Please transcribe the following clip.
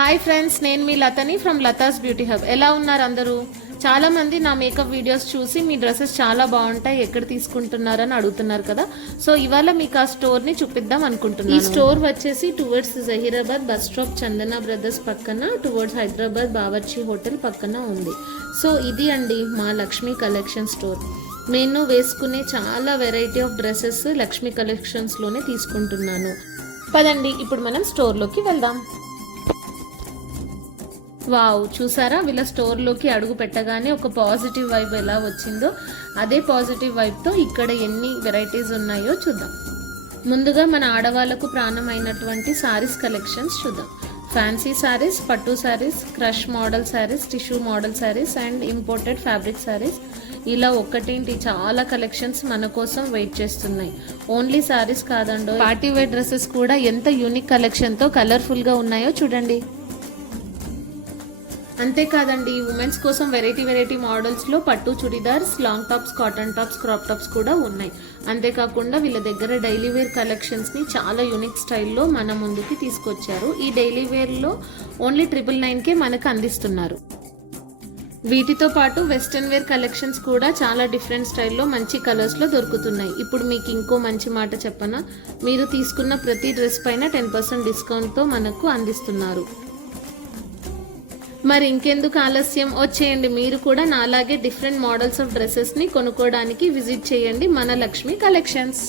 Hi friends, నేను మీ లతని from Latha's beauty hub. ఎలా ఉన్నారు అందరూ? చాలా మంది నా మేకప్ వీడియోస్ చూసి మీ డ్రెస్సెస్ చాలా బాగుంటాయి, ఎక్కడ తీసుకుంటున్నారని అడుగుతున్నారు కదా. సో ఇవాళ మీకు ఆ స్టోర్ ని చూపిద్దాం అనుకుంటున్నాను. ఈ స్టోర్ వచ్చేసి టువర్డ్స్ జహీరాబాద్ బస్ స్టాప్ చందన బ్రదర్స్ పక్కన, టువర్డ్స్ హైదరాబాద్ బావర్చి హోటల్ పక్కన ఉంది. సో ఇది అండి మా లక్ష్మీ కలెక్షన్ స్టోర్. నేను వేసుకునే చాలా variety of dresses Lakshmi collections లోనే తీసుకుంటున్నాను. పదండి ఇప్పుడు మనం స్టోర్లోకి వెళ్దాం. వావ్, చూసారా వీళ్ళ స్టోర్లోకి అడుగు పెట్టగానే ఒక పాజిటివ్ వైబ్ ఎలా వచ్చిందో, అదే పాజిటివ్ వైబ్తో ఇక్కడ ఎన్ని వెరైటీస్ ఉన్నాయో చూద్దాం. ముందుగా మన ఆడవాళ్లకు ప్రాణం అయినటువంటి సారీస్ కలెక్షన్స్ చూద్దాం. ఫ్యాన్సీ శారీస్, పట్టు sarees, crush model sarees, tissue model sarees and imported fabric sarees, ఇలా ఒక్కటేంటి చాలా కలెక్షన్స్ మన కోసం వెయిట్ చేస్తున్నాయి. ఓన్లీ శారీస్ కాదండో, పార్టీ వేర్ డ్రెస్సెస్ కూడా ఎంత యూనిక్ కలెక్షన్తో కలర్ఫుల్గా ఉన్నాయో చూడండి. అంతేకాదండి, ఉమెన్స్ కోసం వెరైటీ మోడల్స్లో పట్టు churidars, long tops, cotton tops, crop tops కూడా ఉన్నాయి. అంతేకాకుండా వీళ్ళ దగ్గర డైలీ వేర్ కలెక్షన్స్ని చాలా యూనిక్ స్టైల్లో మన ముందుకి తీసుకొచ్చారు. ఈ డైలీ వేర్లో ఓన్లీ 999కే మనకు అందిస్తున్నారు. వీటితో పాటు వెస్ట్రన్ వేర్ కలెక్షన్స్ కూడా చాలా డిఫరెంట్ స్టైల్లో మంచి కలర్స్లో దొరుకుతున్నాయి. ఇప్పుడు మీకు ఇంకో మంచి మాట చెప్పనా, మీరు తీసుకున్న ప్రతి డ్రెస్ పైన 10% డిస్కౌంట్తో మనకు అందిస్తున్నారు. మరి ఇంకెందుకు ఆలస్యం, వచ్చేయండి మీరు కూడా నాలాగే డిఫరెంట్ మోడల్స్ ఆఫ్ డ్రెస్సెస్ని కొనుక్కోవడానికి విజిట్ చేయండి మన లక్ష్మీ కలెక్షన్స్.